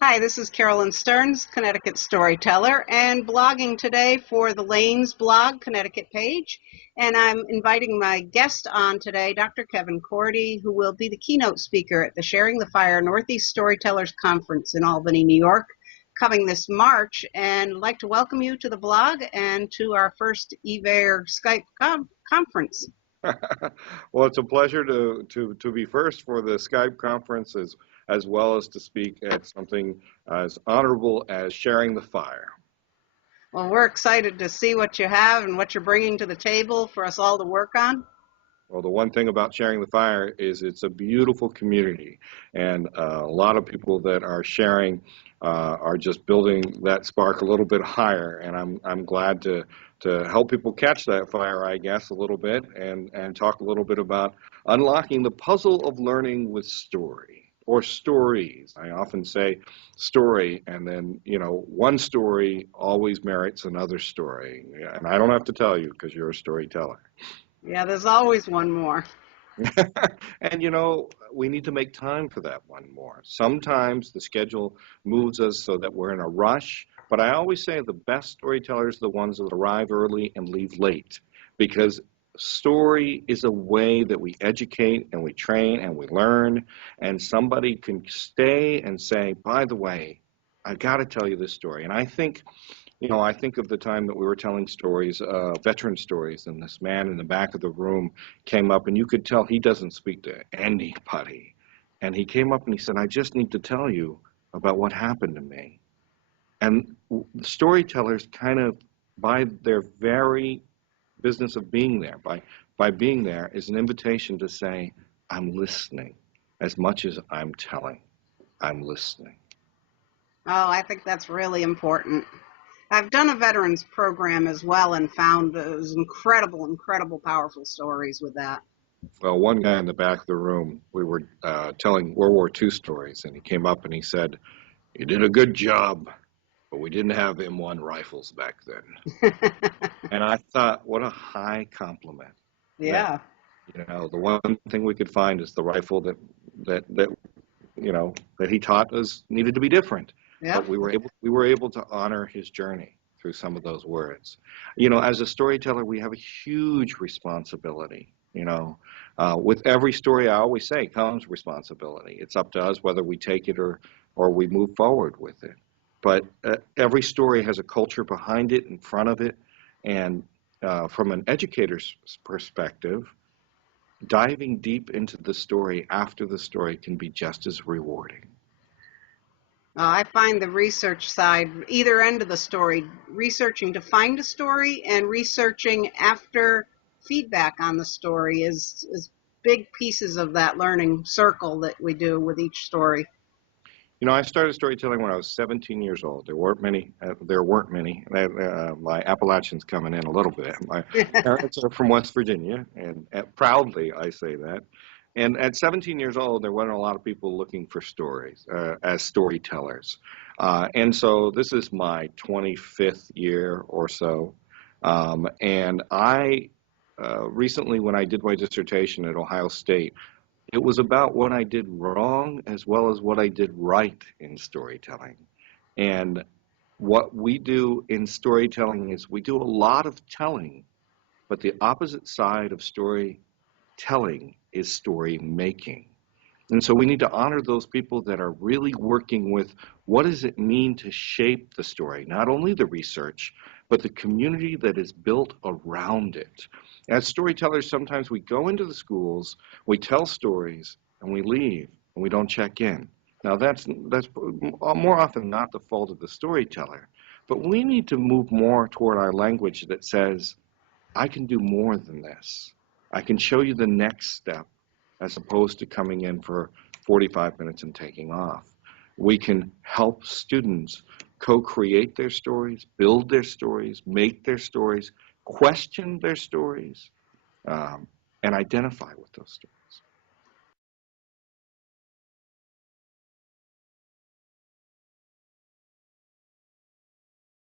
Hi, this is Carolyn Stearns, Connecticut storyteller, and blogging today for the Lanes blog Connecticut page. And I'm inviting my guest on today, Dr. Kevin Cordi, who will be the keynote speaker at the Sharing the Fire Northeast Storytellers Conference in Albany, New York, coming this March. And I'd like to welcome you to the blog and to our first eVair Skype conference. Well, it's a pleasure to be first for the Skype conference as well as to speak at something as honorable as Sharing the Fire. Well, we're excited to see what you have and what you're bringing to the table for us all to work on. Well, the one thing about Sharing the Fire is it's a beautiful community, and a lot of people that are sharing are just building that spark a little bit higher, and I'm glad to help people catch that fire, I guess, a little bit, and talk a little bit about unlocking the puzzle of learning with story or stories. I often say story, and then, one story always merits another story, and I don't have to tell you because you're a storyteller. Yeah, there's always one more. And we need to make time for that one more. Sometimes the schedule moves us so that we're in a rush, but I always say the best storytellers are the ones that arrive early and leave late, because story is a way that we educate and we train and we learn, and somebody can stay and say, by the way, I got to tell you this story. And I think of the time that we were telling stories, veteran stories, and this man in the back of the room came up, and you could tell he doesn't speak to anybody. And he came up and he said, I just need to tell you about what happened to me. And storytellers kind of, by their very business of being there, by being there, is an invitation to say, I'm listening. As much as I'm telling, I'm listening. Oh, I think that's really important. I've done a veterans program as well and found those incredible, powerful stories with that. Well, one guy in the back of the room, we were telling World War II stories, and he came up and he said, you did a good job, but we didn't have M1 rifles back then. And I thought, what a high compliment. Yeah. That, the one thing we could find is the rifle that he taught us needed to be different. Yeah. But we were able to honor his journey through some of those words. As a storyteller, we have a huge responsibility. With every story, I always say, comes responsibility. It's up to us whether we take it or we move forward with it. But every story has a culture behind it, in front of it, and from an educator's perspective, diving deep into the story after the story can be just as rewarding. I find the research side, either end of the story, researching to find a story and researching after feedback on the story is big pieces of that learning circle that we do with each story. I started storytelling when I was 17 years old. There weren't many. My Appalachian's coming in a little bit. My parents are from West Virginia, and proudly I say that. And at 17 years old, there weren't a lot of people looking for stories as storytellers. And so this is my 25th year or so. And I recently, when I did my dissertation at Ohio State, it was about what I did wrong as well as what I did right in storytelling. And what we do in storytelling is we do a lot of telling, but the opposite side of storytelling is story making. And so we need to honor those people that are really working with what does it mean to shape the story, not only the research, but the community that is built around it. As storytellers, sometimes we go into the schools, we tell stories, and we leave, and we don't check in. Now, that's more often not the fault of the storyteller, but we need to move more toward our language that says, I can do more than this. I can show you the next step, as opposed to coming in for 45 minutes and taking off. We can help students co-create their stories, build their stories, make their stories, question their stories, and identify with those stories.